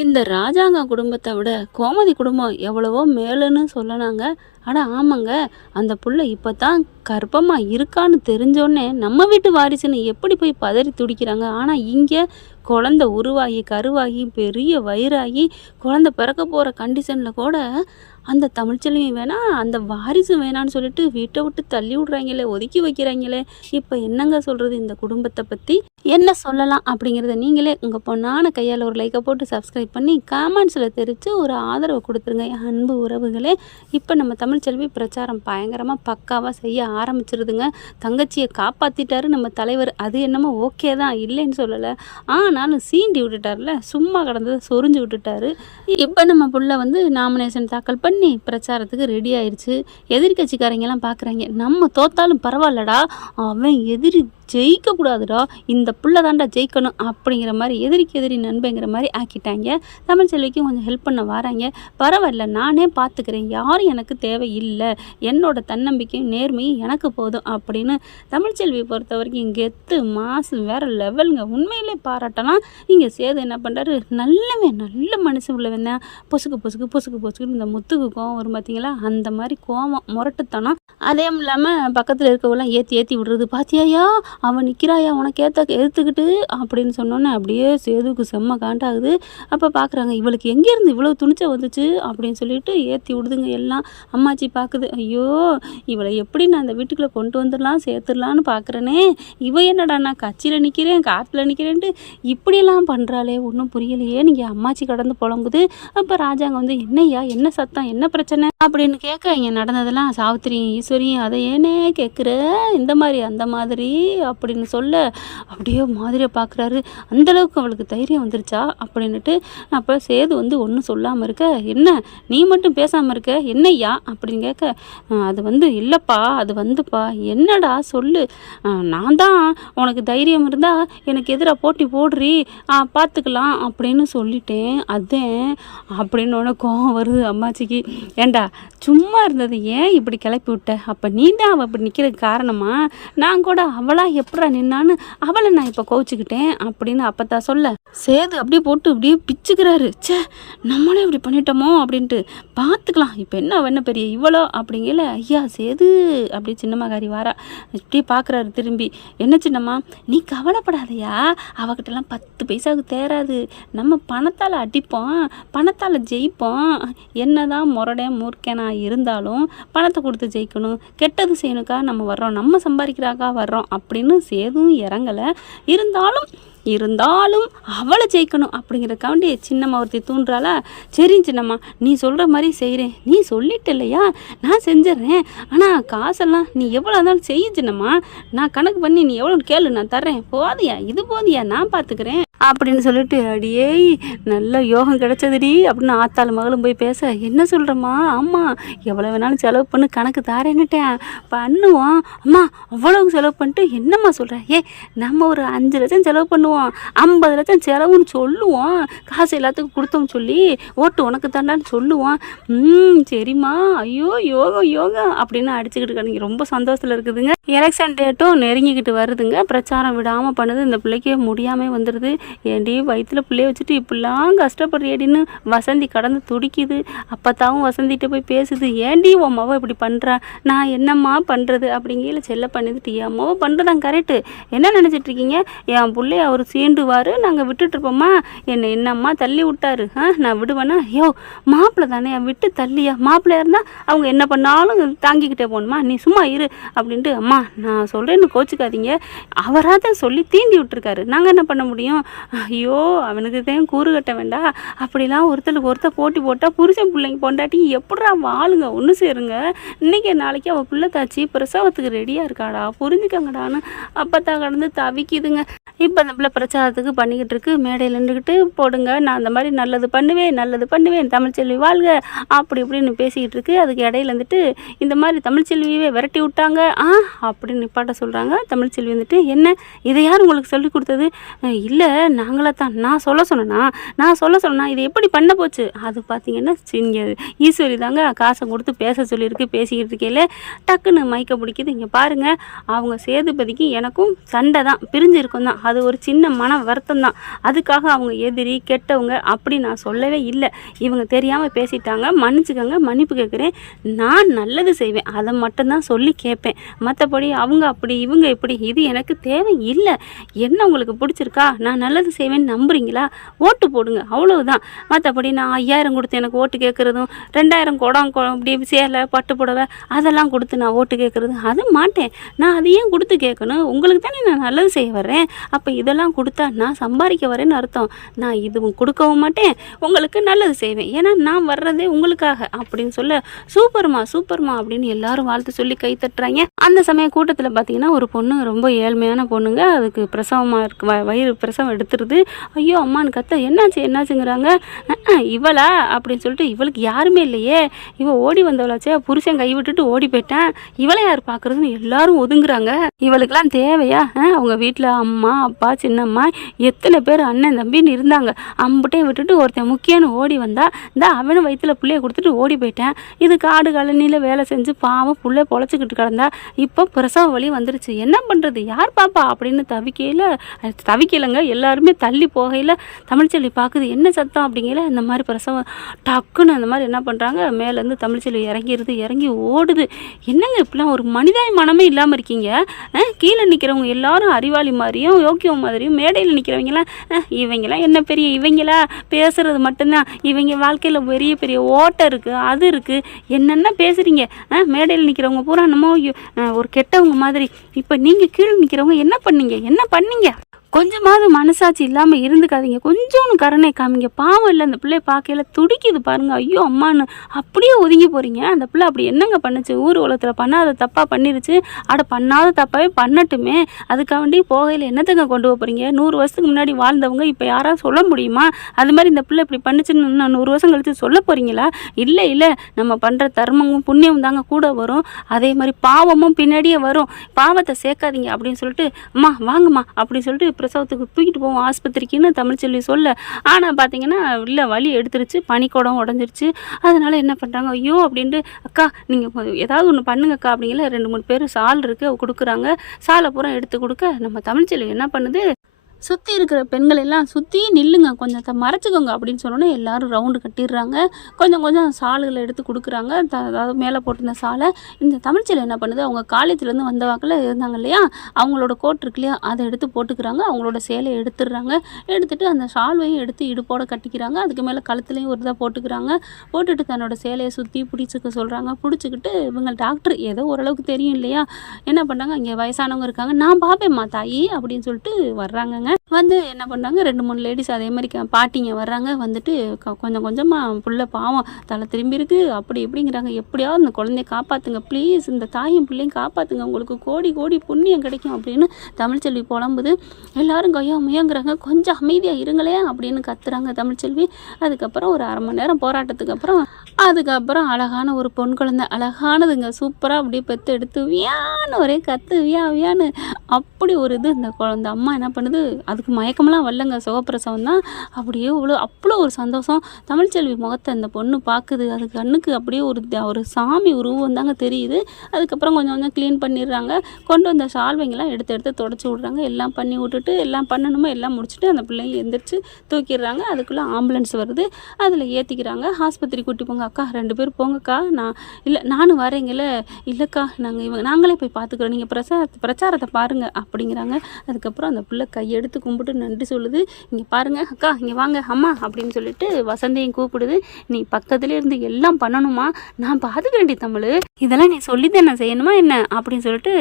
இந்த ராஜாங்க குடும்பத்தை விட கோமதி குடும்பம் எவ்வளவோ மேலுன்னு சொல்லனாங்க. ஆனால் ஆமாங்க, அந்த புள்ள இப்போ தான் கர்ப்பமாக இருக்கான்னு தெரிஞ்சோடனே நம்ம வீட்டு வாரிசுன்னு எப்படி போய் பதறி துடிக்கிறாங்க. ஆனால் இங்கே குழந்த உருவாகி கருவாகி பெரிய வயிறாகி குழந்த பிறக்க போகிற கண்டிஷனில் கூட அந்த தமிழ்ச்செல்வி வேணாம், அந்த வாரிசு வேணான்னு சொல்லிட்டு வீட்டை விட்டு தள்ளி விட்றாங்களே, ஒதுக்கி வைக்கிறாங்களே. இப்போ என்னங்க சொல்கிறது இந்த குடும்பத்தை பற்றி? என்ன சொல்லலாம் அப்படிங்கிறத நீங்களே உங்கள் பொண்ணான கையால் ஒரு லைக்கை போட்டு சப்ஸ்கிரைப் பண்ணி கமெண்ட்ஸில் தெரிவித்து ஒரு ஆதரவு கொடுத்துருங்க என் அன்பு உறவுகளே. இப்போ நம்ம தமிழ்ச்செல்வி பிரச்சாரம் பயங்கரமாக பக்காவாக செய்ய ஆரம்பிச்சிருதுங்க. தங்கச்சியை காப்பாற்றிட்டாரு நம்ம தலைவர். அது என்னமோ ஓகே தான், இல்லைன்னு சொல்லலை. ஆனாலும் சீண்டி விட்டுட்டார்ல, சும்மா கடந்ததை சொரிஞ்சு விட்டுட்டாரு. இப்போ நம்ம புள்ள நாமினேஷன் தாக்கல் பண்ணி பிரச்சாரத்துக்கு ரெடி ஆயிடுச்சு. எதிர்கட்சிக்காரங்கெல்லாம் பார்க்குறாங்க, நம்ம தோத்தாலும் பரவாயில்லடா, அவன் எதிரி ஜெயிக்கக்கூடாதுடா, இந்த புள்ள தாண்டா ஜெயிக்கணும் அப்படிங்கிற மாதிரி எதிரிக்கு எதிரி நண்பங்கிற மாதிரி ஆக்கிட்டாங்க. தமிழ்ச்செல்விக்கும் கொஞ்சம் ஹெல்ப் பண்ண வராங்க. பரவாயில்ல, நானே பார்த்துக்கிறேன், யாரும் எனக்கு தேவை இல்லை, என்னோட தன்னம்பிக்கையும் நேர்மையும் எனக்கு போதும் அப்படின்னு தமிழ்ச்செல்வியை பொறுத்த வரைக்கும் கெத்து மாசு வேற லெவலுங்க. உண்மையிலே பாராட்டலாம். இங்கே சேது என்ன பண்ணுறாரு, நல்ல மனுஷன் உள்ளவன் தான். பொசுக்கு பொசுக்கு பொசுக்கு பொசுக்குன்னு இந்த முத்துக்கு கோவம் வரும் பார்த்தீங்களா, அந்த மாதிரி கோவம் முரட்டுத்தனம். அதே இல்லாமல் பக்கத்தில் இருக்கவெல்லாம் ஏற்றி விடுறது. பாத்தியாயா அவன் நிற்கிறாயா உனக்கு எடுத்துக்கிட்டு அப்படின்னு சொன்னோன்னே அப்படியே சேதுக்கு செம்ம காண்டாகுது. அப்போ பார்க்குறாங்க, இவளுக்கு எங்கேருந்து இவ்வளோ துணிச்சை வந்துச்சு அப்படின்னு சொல்லிட்டு ஏற்றி விடுதுங்க எல்லாம். அம்மாச்சி பார்க்குது, ஐயோ இவளை எப்படி நான் அந்த வீட்டுக்குள்ளே கொண்டு வந்துடலாம் சேர்த்துடலான்னு பார்க்குறேனே, இவ என்னடா நான் கட்சியில் நிற்கிறேன் காட்டில் நிற்கிறேன்ட்டு இப்படியெல்லாம் பண்ணுறாளே, ஒன்றும் புரியலையே. நீங்கள் அம்மாச்சி கடந்து புலம்புது. அப்போ ராஜாங்க என்னையா என்ன சத்தம் என்ன பிரச்சனை அப்படின்னு கேட்க, இங்கே நடந்ததெல்லாம் சாவித்திரியும் ஈஸ்வரியும் அதை ஏனே கேட்குற, இந்த மாதிரி அந்த மாதிரி அப்படின்னு சொல்ல அப்படியே மாதிரியை பார்க்குறாரு. அந்தளவுக்கு அவளுக்கு தைரியம் வந்துருச்சா அப்படின்னுட்டு. அப்போ சேது ஒன்றும் சொல்லாமல் இருக்க, என்ன நீ மட்டும் பேசாமல் இருக்க என்னையா அப்படின்னு கேட்க, அது இல்லைப்பா, அது என்னடா சொல்லு, நான் தான் உனக்கு தைரியம் இருந்தால் எனக்கு எதிராக போட்டி போடுறி, பார்த்துக்கலாம் அப்படின்னு சொல்லிட்டேன் அதேன் அப்படின்னு உனக்கு கோவம் வருது அம்மாச்சிக்கு. ஏண்டா சும்மா இருந்தது ஏன் இப்படி கிளப்பி விட்ட, அப்போ நீ தான் அவள் இப்படி நிற்கிறதுக்கு காரணமா, நான் கூட அவளா எப்படா நின்னான்னு அவளை நான் இப்போ கோச்சிக்கிட்டேன் அப்படின்னு அப்பத்தா சொல்ல, சேது அப்படியே போட்டு அப்படியே பிச்சுக்கிறாரு. சே நம்மளே இப்படி பண்ணிட்டோமோ அப்படின்ட்டு. பார்த்துக்கலாம் இப்போ என்ன பெரிய இவ்வளோ அப்படிங்கல. ஐயா சேது அப்படி சின்னம்மாக்காரி வாரா, இப்படியே பார்க்குறாரு திரும்பி. என்ன சின்னம்மா நீ கவலைப்படாதையா, அவகிட்டலாம் 10 பைசாவுக்கு தேராது, நம்ம பணத்தால் அடிப்போம், பணத்தால் ஜெயிப்போம், என்னதான் முரடேன் மூர்க்கேனா இருந்தாலும் பணத்தை கொடுத்து ஜெயிக்கணும், கெட்டது செய்யணுக்கா நம்ம வர்றோம், நம்ம சம்பாதிக்கிறாக்கா வர்றோம் அப்படின்னு சேதும் இறங்கலை. இருந்தாலும் அவளை ஜெயிக்கணும் அப்படிங்கிறக்காண்டி சின்னம்மா ஒருத்தி தூண்டுறாளா. சரி சின்னம்மா நீ சொல்கிற மாதிரி செய்கிறேன், நீ சொல்லிட்டு இல்லையா நான் செஞ்சிட்றேன், ஆனால் காசெல்லாம் நீ எவ்வளோ இருந்தாலும் செய்ய சின்னம்மா, நான் கணக்கு பண்ணி நீ எவ்வளோ கேளு நான் தர்றேன், போதியா இது போதியா நான் பார்த்துக்கிறேன் அப்படின்னு சொல்லிட்டு, அடியே நல்ல யோகம் கிடச்சதுடி அப்படின்னு ஆத்தாள் மகளும் போய் பேச, என்ன சொல்கிறம்மா, ஆமாம் எவ்வளோ வேணாலும் செலவு பண்ணு கணக்கு தாரேன்னுட்டேன் பண்ணுவோம். அம்மா அவ்வளவு செலவு பண்ணிட்டு என்னம்மா சொல்கிறேன், நம்ம ஒரு 5 லட்சம் செலவு பண்ணுவோம், 50 லட்சம் செலவுன்னு சொல்லுவோம், காசு எல்லாத்துக்கும் கொடுத்தோம்னு சொல்லி ஓட்டு உனக்கு தாண்டான்னு சொல்லுவோம். சரிம்மா ஐயோ யோகம் யோகம் அப்படின்னு அடிச்சுக்கிட்டு இருக்காங்க. ரொம்ப சந்தோஷத்தில் இருக்குதுங்க. எலெக்ஷன் டேட்டும் நெருங்கிக்கிட்டு வருதுங்க. பிரச்சாரம் விடாமல் பண்ணுது. இந்த பிள்ளைக்கே முடியாமல் வந்துடுது. ஏண்டி வயிற்றில் பிள்ளைய வச்சுட்டு இப்படிலாம் கஷ்டப்படுறியடின்னு வசந்தி கடந்து துடிக்குது. அப்பத்தாவும் வசந்திகிட்ட போய் பேசுது, ஏண்டி உன் மவ இப்படி பண்ணுறா, நான் என்னம்மா பண்ணுறது அப்படிங்கிற செல்ல பண்ணிட்டு, என் மவ பண்ணுறதான் கரெக்டு, என்ன நினச்சிட்ருக்கீங்க, என் பிள்ளைய அவர் சீண்டுவார் நாங்கள் விட்டுட்ருப்போம்மா, என்னம்மா தள்ளி விட்டாரு, நான் விடுவேன்னா, மாப்பிள்ளை தானே விட்டு தள்ளியா, மாப்பிள்ளையா இருந்தால் அவங்க என்ன பண்ணாலும் தாங்கிக்கிட்டே போகணுமா, நீ சும்மா இரு அப்படின்ட்டு. அம்மா நான் சொல்கிறேன்னு கோச்சிக்காதீங்க, அவராக தான் சொல்லி தீண்டி விட்டுருக்காரு, நாங்கள் என்ன பண்ண முடியும், ஐயோ அவனுக்கு தான் கூறு கட்ட வேண்டாம், அப்படிலாம் ஒருத்தர் போட்டி போட்டால் புருஷன் பிள்ளைங்க பொண்டாட்டி எப்படா வாழுங்க ஒன்று சேருங்க, இன்றைக்கி நாளைக்கு அவள் பிள்ளை தாச்சி பிரசவத்துக்கு ரெடியாக இருக்காடா புரிஞ்சுக்கங்கடான்னு அப்பத்தா கடந்து தவிக்குதுங்க. இப்போ அந்த பிள்ளை பிரச்சாரத்துக்கு பண்ணிக்கிட்டு இருக்கு. மேடையில் நின்றுக்கிட்டு போடுங்க நான் அந்த மாதிரி நல்லது பண்ணுவேன் தமிழ்ச்செல்வி வாழ்க அப்படி இப்படின்னு பேசிக்கிட்டு இருக்கு. அதுக்கு இடையில இந்த மாதிரி தமிழ்ச்செல்வியவே விரட்டி விட்டாங்க அப்படின்னு நிப்பாட்ட சொல்கிறாங்க. தமிழ்ச்செல்வி என்ன இதை யார் உங்களுக்கு சொல்லி கொடுத்தது, இல்லை நாங்களே தான், நான் சொல்ல சொன்னேன்னா இது எப்படி பண்ண போச்சு, அது பார்த்தீங்கன்னா ஈஸ்வரி தாங்க காசை கொடுத்து பேச சொல்லியிருக்கு. பேசிக்கிட்டு இருக்கையில் டக்குன்னு மைக்க பிடிக்குது. இங்கே பாருங்கள் அவங்க சேதுபதிக்கு எனக்கும் சண்டை தான், பிரிஞ்சு இருக்கும் தான், அது ஒரு சின்ன மன வருத்தம் தான். அதுக்காக அவங்க எதிரி கெட்டவங்க அப்படி நான் சொல்லவே இல்லை. இவங்க தெரியாமல் பேசிட்டாங்க, மன்னிச்சுக்கோங்க, மன்னிப்பு கேட்குறேன். நான் நல்லது செய்வேன், அதை மட்டும்தான் சொல்லி கேட்பேன். மற்றபடி அவங்க அப்படி இவங்க இப்படி இது எனக்கு தேவை இல்லை. என்ன உங்களுக்கு பிடிச்சிருக்கா, நான் நல்லது செய்வேன்னு நம்புறீங்களா, ஓட்டு போடுங்க, அவ்வளவுதான். மற்றபடி நான் 5000 கொடுத்து எனக்கு ஓட்டு கேட்குறதும் 2000 குடம் இப்படி சேலை பட்டு புடவை அதெல்லாம் கொடுத்து நான் ஓட்டு கேட்குறது அது மாட்டேன். நான் அதை ஏன் கொடுத்து கேட்கணும், உங்களுக்கு தானே நான் நல்லது செய்ய வர்றேன். அப்போ இதெல்லாம் கொடுத்தா நான் சம்பாதிக்க வரேன்னு அர்த்தம். நான் இதுவும் கொடுக்கவும் மாட்டேன், உங்களுக்கு நல்லது செய்வேன், ஏன்னா நான் வர்றதே உங்களுக்காக அப்படின்னு சொல்ல சூப்பர்மா சூப்பர்மா அப்படின்னு எல்லாரும் வாழ்த்து சொல்லி கை தட்டுறாங்க. அந்த சமய கூட்டத்தில் பார்த்தீங்கன்னா ஒரு பொண்ணு ரொம்ப ஏழ்மையான பொண்ணுங்க, அதுக்கு பிரசவமாக இருக்கு, வயிறு பிரசவம் எடுத்துருது. ஐயோ அம்மான்னு கத்த என்னாச்சு என்னாச்சுங்கிறாங்க. இவளா அப்படின்னு சொல்லிட்டு இவளுக்கு யாருமே இல்லையே, இவ ஓடி வந்தவளாச்சே, புருஷன் கை விட்டுட்டு ஓடி போயிட்டேன், இவளை யார் பார்க்குறதுன்னு எல்லாரும் ஒதுங்குறாங்க. இவளுக்கெல்லாம் தேவையா, அவங்க வீட்டில் அம்மா அப்பா சின்னம்மா எத்தனை பேர் அண்ணன் தம்பின்னு இருந்தாங்க, அம்புட்டையும் விட்டுட்டு ஒருத்தன் முக்கியன்னு ஓடி வந்தா, இந்த அவனும் வயிற்றுல பிள்ளைய கொடுத்துட்டு ஓடி போயிட்டேன். இது காடு கழனியில் வேலை செஞ்சு பாவம் பிள்ளை பொழைச்சிக்கிட்டு கிடந்தா, இப்போ பிரசவ வலி வந்துருச்சு, என்ன பண்ணுறது, யார் பாப்பா அப்படின்னு தவிக்கலைங்க. எல்லாருமே தள்ளி போகையில் தமிழ்ச்செல்வி பார்க்குது, என்ன சத்தம் அப்படிங்கல. இந்த மாதிரி பிரசவம் டக்குன்னு அந்த மாதிரி என்ன பண்ணுறாங்க, மேலேருந்து தமிழ்ச்செல்வி இறங்கி ஓடுது. என்னங்க இப்படிலாம் ஒரு மனிதாபிமானமே இல்லாமல் இருக்கீங்க. கீழே நிற்கிறவங்க எல்லாரும் அறிவாளி மாதிரியும் யோக்கியம் மாதிரியும், மேடையில் நிற்கிறவங்களாம் இவங்களாம் என்ன பெரிய இவங்களா பேசுறது மட்டும்தான், இவங்க வாழ்க்கையில் பெரிய பெரிய ஓட்டம் இருக்குது அது இருக்குது என்னென்ன பேசுகிறீங்க. மேடையில் நிற்கிறவங்க பூரா நம்ம ஒரு கெட்டவங்க மாதிரி. இப்போ நீங்கள் கீழே நிற்கிறவங்க என்ன பண்ணீங்க? கொஞ்சமாவது மனசாட்சி இல்லாமல் இருந்துக்காதீங்க, கொஞ்சோன்னு கருணை காமிங்க. பாவம் இல்லை, அந்த பிள்ளைய பார்க்கையில துடிக்குது பாருங்க, ஐயோ அம்மான்னு அப்படியே ஒதுங்கி போகிறீங்க. அந்த பிள்ளை அப்படி என்னங்க பண்ணுச்சு, ஊர் உலகத்தில் பண்ணாத தப்பாக பண்ணிருச்சு, பண்ணாத தப்பாகவே பண்ணட்டுமே, அதுக்காண்டி போகையில் என்னத்துங்க கொண்டு போகிறீங்க. 100 வருஷத்துக்கு முன்னாடி வாழ்ந்தவங்க இப்போ யாராவது சொல்ல முடியுமா, அது மாதிரி இந்த பிள்ளை இப்படி பண்ணிச்சுன்னு 100 வருஷம் கழிச்சு சொல்ல போகிறீங்களா? இல்லை, நம்ம பண்ணுற தர்மமும் புண்ணியமும் தாங்க கூட வரும், அதே மாதிரி பாவமும் பின்னாடியே வரும். பாவத்தை சேர்க்காதீங்க அப்படின்னு சொல்லிட்டு, அம்மா வாங்கம்மா அப்படின்னு சொல்லிட்டு பிரசவத்துக்கு தூக்கிட்டு போவோம் ஆஸ்பத்திரிக்குன்னு தமிழ்ச்செல்வி சொல்ல. ஆனால் பார்த்தீங்கன்னா இல்லை, வலி எடுத்துருச்சு, பனிக்கூடம் உடஞ்சிருச்சு. அதனால என்ன பண்ணுறாங்க, ஐயோ அப்படின்ட்டு, அக்கா நீங்கள் ஏதாவது ஒன்று பண்ணுங்கக்கா அப்படிங்கிற 2-3 பேர் சால் இருக்குது கொடுக்குறாங்க. சாலை பூரா எடுத்து கொடுக்க நம்ம தமிழ்ச்செல்வி என்ன பண்ணுது, சுற்றி இருக்கிற பெண்கள் எல்லாம் சுற்றி நில்லுங்க, கொஞ்சத்தை மறைச்சிக்கோங்க அப்படின்னு சொன்னோன்னே எல்லாரும் ரவுண்டு கட்டிடுறாங்க. கொஞ்சம் சாலுகளை எடுத்து கொடுக்குறாங்க, அதாவது மேலே போட்டிருந்த சாலை. இந்த தமிழ்ச்செல்வி என்ன பண்ணுது, அவங்க காலேஜ்லேருந்து வந்த வாக்கில் இருந்தாங்க இல்லையா, அவங்களோட கோட் இருக்கு இல்லையா, அதை எடுத்து போட்டுக்கிறாங்க. அவங்களோட சேலையை எடுத்துடுறாங்க. எடுத்துகிட்டு அந்த ஷால்வையும் எடுத்து இடுப்போட கட்டிக்கிறாங்க. அதுக்கு மேலே கழுத்துலையும் ஒரு இதாக போட்டுக்கிறாங்க. போட்டுட்டு தன்னோட சேலையை சுற்றி பிடிச்சிக்க சொல்கிறாங்க. பிடிச்சிக்கிட்டு இவங்க டாக்டர் ஏதோ ஓரளவுக்கு தெரியும் இல்லையா, என்ன பண்ணாங்க, இங்கே வயசானவங்க இருக்காங்க, நான் பார்ப்பேம்மா தாயி அப்படின்னு சொல்லிட்டு வர்றாங்கங்க. வந்து என்ன பண்ணாங்க, 2-3 லேடிஸ் அதே மாதிரி பாட்டிங்க வர்றாங்க. வந்துட்டு கொஞ்சமாக புள்ள பாவம் தலை திரும்பி இருக்கு அப்படி இப்படிங்கிறாங்க. எப்படியாவது இந்த குழந்தைய காப்பாற்றுங்க ப்ளீஸ், இந்த தாயும் பிள்ளையும் காப்பாற்றுங்க, உங்களுக்கு கோடி கோடி புண்ணியம் கிடைக்கும் அப்படின்னு தமிழ்ச்செல்வி புலம்புது. எல்லாரும் கையோ முயங்குறாங்க. கொஞ்சம் அமைதியாக இருங்களே அப்படின்னு கத்துறாங்க தமிழ்ச்செல்வி. அதுக்கப்புறம் ஒரு 1/2 மணி நேரம் போராட்டத்துக்கு அதுக்கப்புறம் அழகான ஒரு பொன் குழந்தை, அழகானதுங்க, சூப்பராக அப்படியே பெற்று எடுத்து வியான்னு ஒரே கத்து வியான்னு அப்படி ஒரு இது. இந்த அம்மா என்ன பண்ணுது, அதுக்கு மயக்கமெல்லாம் வரலங்க, சுகப்பிரசவம் தான். அப்படியே அவ்வளோ ஒரு சந்தோஷம். தமிழ்ச்செல்வி முகத்தை அந்த பொண்ணு பார்க்குது. அது கண்ணுக்கு அப்படியே ஒரு சாமி உருவம் தாங்க தெரியுது. அதுக்கப்புறம் கொஞ்சம் க்ளீன் பண்ணிடுறாங்க. கொண்டு வந்த சால்வைங்கெல்லாம் எடுத்து தொடச்சி விட்றாங்க. எல்லாம் பண்ணி விட்டுட்டு எல்லாம் பண்ணணுமோ எல்லாம் முடிச்சுட்டு அந்த பிள்ளைங்க எந்திரிச்சு தூக்கிடுறாங்க. அதுக்குள்ளே ஆம்புலன்ஸ் வருது, அதில் ஏற்றிக்கிறாங்க. ஆஸ்பத்திரி கூட்டி போங்க அக்கா, 2 பேர் போங்கக்கா. நானும் வரேங்கல்ல. இல்லைக்கா நாங்களே போய் பார்த்துக்குறோம், நீங்கள் பிரச்சாரத்தை பாருங்கள் அப்படிங்கிறாங்க. அதுக்கப்புறம் அந்த பிள்ளை கையெடுத்து கும்பிட்டு நன்றி சொல்லுது. இங்கே பாருங்கள் அக்கா, இங்கே வாங்க அம்மா அப்படின்னு சொல்லிட்டு வசந்தியும் கூப்பிடுது. நீ பக்கத்துலேயே இருந்து எல்லாம் பண்ணணுமா, நான் பார்த்துக்கிறேன்டி தமிழ், இதெல்லாம் நீ சொல்லித்தான் நான் செய்யணுமா என்ன அப்படின்னு சொல்லிட்டு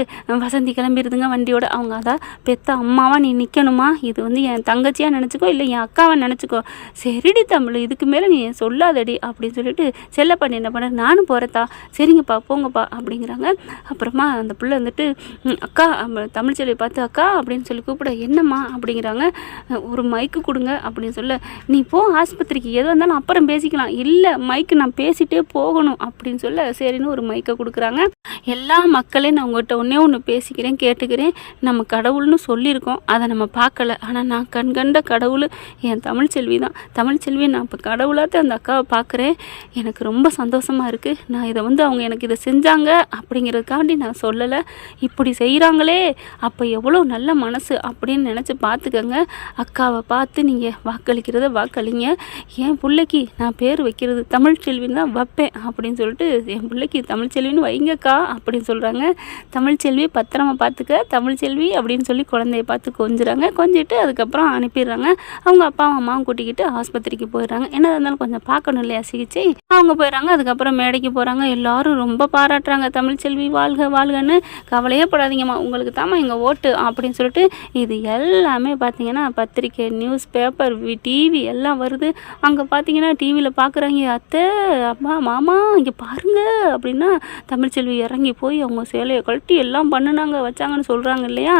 வசந்தி கிளம்பிடுதுங்க வண்டியோட. அவங்க அதான் பெத்த அம்மாவா நீ நிற்கணுமா, இது என் தங்கச்சியாக நினச்சிக்கோ இல்லை என் அக்காவை நினச்சிக்கோ. சரிடி தமிழ், இதுக்கு மேலே நீ சொல்லாதடி அப்படின்னு சொல்லிட்டு செல்லப்பண்ணி என்ன பண்ண, நானும் போகிறதா, சரிங்கப்பா போங்கப்பா அப்படிங்கிறாங்க. அப்புறமா அந்த பிள்ளை அக்கா தமிழ்ச்செல்வி பார்த்து அக்கா அப்படின்னு சொல்லி கூப்பிட, என்னம்மா அப்படிங்கிறாங்க. ஒரு மைக்கு கொடுங்க அப்படின்னு சொல்ல, நீ போ ஆஸ்பத்திரிக்கு, எதுவும் இருந்தாலும் அப்புறம் பேசிக்கலாம். இல்லை மைக்கு நான் பேசிகிட்டே போகணும் அப்படின்னு சொல்ல, சரின்னு ஒரு மைக்கை கொடுக்குறாங்க. எல்லா மக்களையும் நான் உங்கள்கிட்ட ஒன்று பேசிக்கிறேன், கேட்டுக்கிறேன். நம்ம கடவுள்னு சொல்லியிருக்கோம், அதை நம்ம பார்க்கல. ஆனால் நான் கண்கண்ட கடவுள் என் தமிழ்ச்செல்வி தான். தமிழ்ச்செல்வி நான் இப்போ கடவுளாக அந்த அக்காவை பார்க்குறேன். எனக்கு ரொம்ப சந்தோஷமாக இருக்குது. நான் இதை அவங்க எனக்கு இதை செஞ்சாங்க அப்படிங்கிறதுக்காண்டி நான் சொல்லலை. இப்படி செய்கிறாங்களே, அப்போ எவ்வளோ நல்ல மனசு அப்படின்னு நினச்சி பார்த்துக்கங்க. அக்காவை பார்த்து நீங்கள் வாக்களிக்கிறத வாக்களிங்க. என் பிள்ளைக்கு நான் பேர் வைக்கிறது தமிழ்ச்செல்வின்னு தான் வைப்பேன் அப்படின்னு சொல்லிட்டு என் பிள்ளைக்கு தமிழ்ச்செல்வின்னு வைங்கக்கா அப்படின்னு சொல்கிறாங்க. தமிழ்ச்செல்வி பத்திரமா பார்த்துக்க தமிழ்ச்செல்வி அப்படின்னு சொல்லி குழந்தைய பார்த்து கொஞ்சுறாங்க. கொஞ்சிட்டு அதுக்கப்புறம் அனுப்பிடுறாங்க. அவங்க அப்பாவும் அம்மாவும் கூட்டிக்கிட்டு ஆஸ்பத்திரிக்கு போயிடுறாங்க. என்ன இருந்தாலும் கொஞ்சம் பார்க்கணும் இல்லையா சிகிச்சை. அவங்க போயிடுறாங்க. அதுக்கப்புறம் மேடைக்கு போகிறாங்க. எல்லாரும் ரொம்ப பாராட்டுறாங்க, தமிழ்ச்செல்வி வாழ்க வாழ்கன்னு. கவலையே படாதீங்கம்மா, உங்களுக்கு தாம்மா எங்கள் ஓட்டு அப்படின்னு சொல்லிட்டு இது எல்லாமே பார்த்தீங்கன்னா பத்திரிக்கை, நியூஸ் பேப்பர், டிவி எல்லாம் வருது. அங்கே பார்த்தீங்கன்னா டிவியில் பார்க்குறாங்க, அத்தை அப்பா மாமா இங்கே பாருங்க அப்படின்னா தமிழ்ச்செல்வி இறங்கி போய் அவங்க சேலையை கழட்டி எல்லாம் பண்ணினாங்க வச்சாங்கன்னு சொல்கிறாங்க இல்லையா.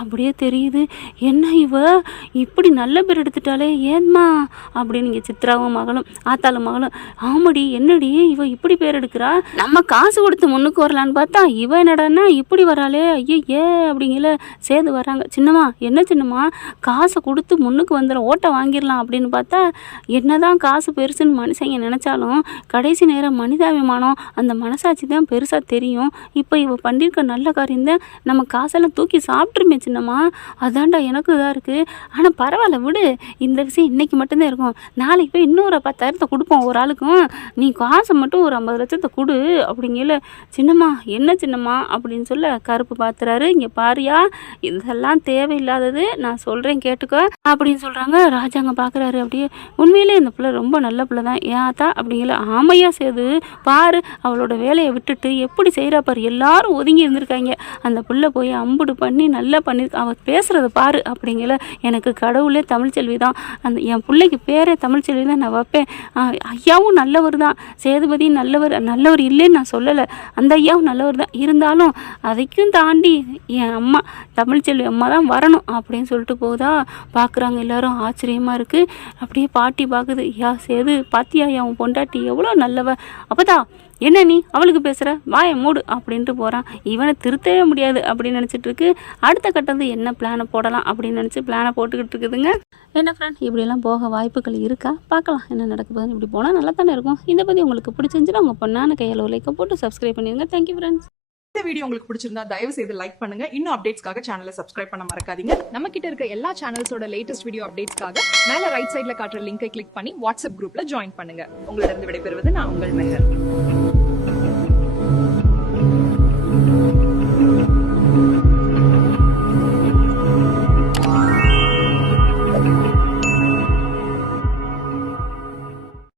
அப்படியே தெரியுது, என்ன இவ இப்படி நல்ல பேர் எடுத்துட்டாலே ஏன்மா அப்படின்னு இங்கே சித்ராவும் மகளும் ஆத்தாலும் மகளும், ஆமாடி என்னடி இவ இப்படி பேர் எடுக்கிறா, நம்ம காசு கொடுத்து முன்னுக்கு வரலான்னு பார்த்தா இவ என்னடான்னா இப்படி வராளே ஐயே அப்படிங்கிற சேர்ந்து வராங்க. சின்னம்மா என்ன சின்னம்மா, காசை கொடுத்து முன்னுக்கு வந்துடும் ஓட்டை வாங்கிடலாம் அப்படின்னு பார்த்தா என்னதான் காசு பெருசுன்னு மனுஷங்க நினச்சாலும் கடைசி நேரம் மனிதாபிமானம் அந்த மனசாட்சி தான் பெருசாக தெரியும். இப்போ இவ பண்ணியிருக்க நல்ல காரியம் தான் நம்ம காசெல்லாம் தூக்கி சாப்பிட்ருமே சின்னம்மா, அதான்டா எனக்கு இதாக இருக்குது. ஆனால் பரவாயில்ல விடு, இந்த விஷயம் இன்றைக்கி மட்டும்தான் இருக்கும், நாளைக்கு போய் இன்னொரு 10,000 கொடுப்போம் ஒரு ஆளுக்கும், நீ காசை மட்டும் ஒரு 50 லட்சத்தை கொடு அப்படிங்கல. சின்னம்மா என்ன சின்னம்மா அப்படின்னு சொல்ல கருப்பு பார்த்துறாரு, இங்கே பாரியா இதெல்லாம் தேவையில்லாதது, நான் சொல்கிறேன் கேட்டுக்கோ அப்படின்னு சொல்கிறாங்க. ராஜாங்க பார்க்குறாரு, அப்படியே உண்மையிலே இந்த பிள்ளை ரொம்ப நல்ல பிள்ளை தான் ஏத்தா அப்படிங்கல. ஆமையா சேது பாரு அவளோட வேலையை விட்டுட்டு எப்படி செய்கிறா பாரு, எல்லாரும் ஒதுங்கி இருந்திருக்காங்க, அந்த பிள்ளை போய் அம்புடு பண்ணி நல்லா பண்ணியிருக்கா, அவள் பேசுகிறத பாரு அப்படிங்கல. எனக்கு கடவுளே தமிழ்ச்செல்வி தான், அந்த என் பிள்ளைக்கு பேரே தமிழ்ச்செல்வி தான் நான் வைப்பேன். ஐயாவும் நல்லவர் தான், சேதுபதி நல்லவர் இல்லைன்னு நான் சொல்லலை, அந்த ஐயாவும் நல்லவர் தான், இருந்தாலும் அதைக்கும் தாண்டி என் அம்மா தமிழ்ச்செல்வி அம்மா தான் வரணும் அப்படின்னு சொல்லிட்டு போகுதா. பார்க்குறாங்க எல்லாரும், ஆச்சரியமாக இருக்குது. அப்படியே பாட்டி பார்க்குது, யா சேது பாத்தியா அவன் பொண்டாட்டி எவ்வளோ நல்லவ, அப்போதா என்ன நீ அவளுக்கு பேசுகிற வாயை மூடு அப்படின்ட்டு போகிறான். இவனை திருத்தவே முடியாது அப்படின்னு நினச்சிட்டு இருக்கு. அடுத்த கட்டத்து என்ன பிளானை போடலாம் அப்படின்னு நினச்சி பிளானை போட்டுக்கிட்டு இருக்குதுங்க. என்ன ஃப்ரெண்ட், இப்படியெல்லாம் போக வாய்ப்புகள் இருக்கா, பார்க்கலாம் என்ன நடக்குதுன்னு. இப்படி போனால் நல்லா தானே இருக்கும். இதை பற்றி உங்களுக்கு பிடிச்சிருந்துச்சுன்னா உங்கள் பொண்ணான கையில் லைக்கை போட்டு சப்ஸ்கிரைப் பண்ணிடுங்க. Thank you friends. இந்த வீடியோ உங்களுக்கு பிடிச்சிருந்தா தயவு செய்து லைக் பண்ணுங்க. இன்னும் அப்டேட்ஸ்க்காக சேனலை சப்ஸ்கிரைப் பண்ண மறக்காதீங்க. நம்ம கிட்ட இருக்க எல்லா சேனல்ஸோட லேட்டஸ்ட் வீடியோ அப்டேட்ஸ்க்காக மேல ரைட் சைட்ல காட்டுற லிங்கை கிளிக் பண்ணி வாட்ஸ்அப் குரூப்ல ஜாயின் பண்ணுங்க. உங்களிடம் விடைபெறுவது நான் உங்கள் மெஹர்.